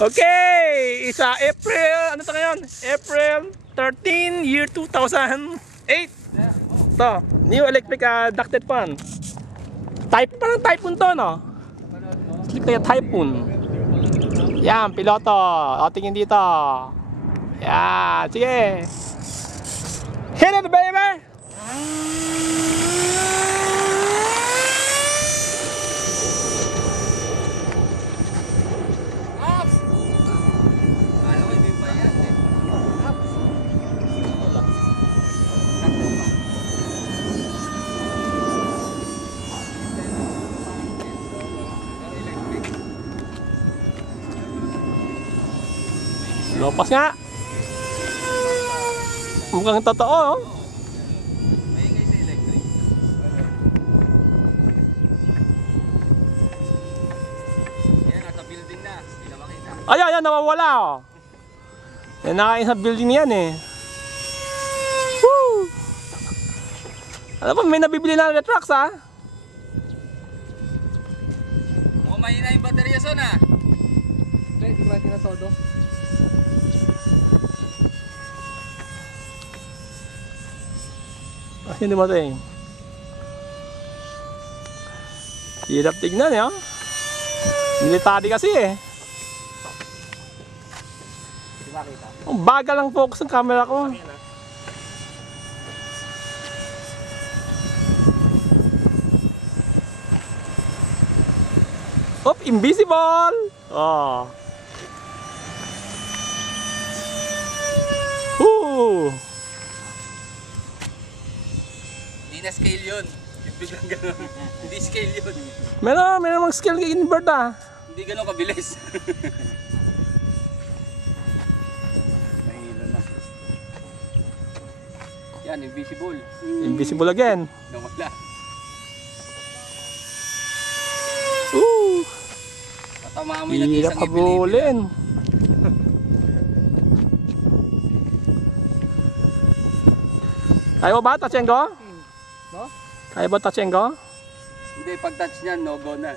Okay, isa April, ano to ngayon? April 13, year 2008. Ito, new electric ducted fan. Parang Typhoon to, no? Click na yung Typhoon. Yan, piloto. O, tingin dito. Yan, sige. Hit it, baby! Lopas nga. Mukhang totoo, oh. Maingay sa electric. Yan, nasa building na. Hindi na makita. Ayan, nawawala, oh. Yan, nakain sa building yan, eh. Woo! Alam mo, may nabibili na trucks, ha? Mukhang mahina yung baterya, son, ah. Hindi ko natin na todo. Hindi mo ito, eh. Hirap tignan, eh, oh. Military kasi, eh. Hindi makita. Ang bagal ang focus ng camera ko. Oh, invisible! Oh. Ooh. Hindi na scale yun. Yung biglang gano'n. Hindi scale yun. Meron mga skill kay invert, ah. Hindi gano'n kabilis. Mahilo na. Yan, invisible. Invisible again. Nawala. Ooh. Patama mo yung Hirap nag-isang ibilibin. habulin. Kaya mo ba, Tachengo? No? Kaya ba, Tachengo? Hindi, pag-touch niyan, no-go na.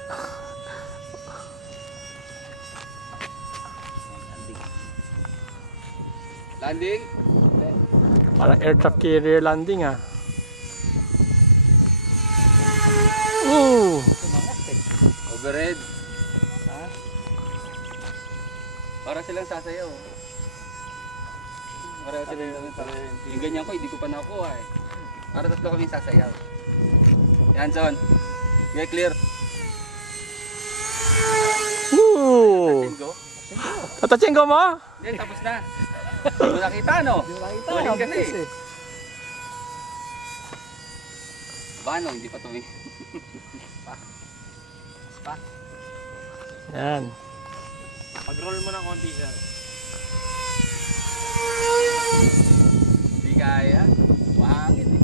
Landing? Parang aircraft carrier landing, ah. Ooh. Tumangas eh. Overhead. Ha? Para silang sasayaw. Para silang sasayaw. Yung ganyan ko, hindi ko pa nakuha eh. Para tatlo kami sasayaw. Yan, son. Okay, clear. Ooh. Go. Tachengo mo? Hindi, tapos na. Hindi mo nakita, no? Hindi ko nakita. Huling Ang kasi. bilis eh. Bano, hindi pa tuwi. Pa. Yan. Pag-roll mo ng konti, sir. Hindi kaya. Mahangin eh.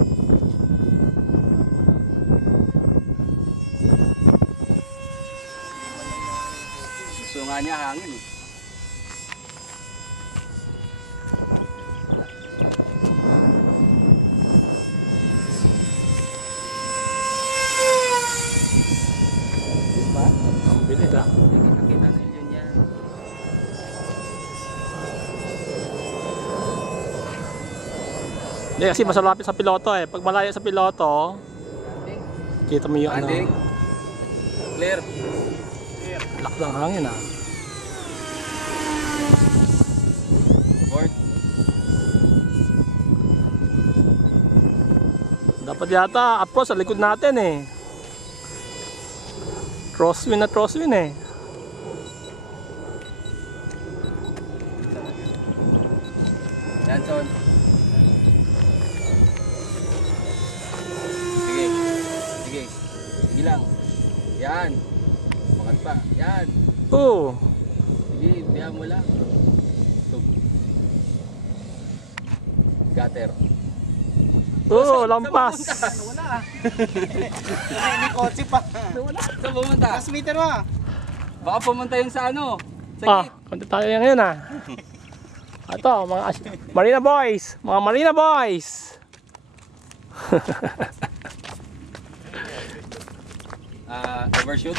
Gusto nga niya hangin eh. Diba? Bilis, ah. Nakita na yun yan. Hindi, kasi mas malapit sa piloto, eh. Pag malayo sa piloto, Landing. kita mo yung Landing. ano. Clear. Lakas ng hangin, ah. Board. Dapat yata approach sa likod natin, eh. Crosswind na crosswind, eh. Yan, son. Sige. Sige. Sige lang. Yan. Makat pa. Yan. Oo. Sige, biya mo lang. Tug. Gutter. Oo, lampas. Wala ah. May kotse pa. Wala. Saan pumunta? Last meter mo ah. Baka pumunta yung sa ano? Sa Ah, gate. konti tayo ngayon, ah. Ito, mga Marina Boys. Mga Marina Boys. Overshoot.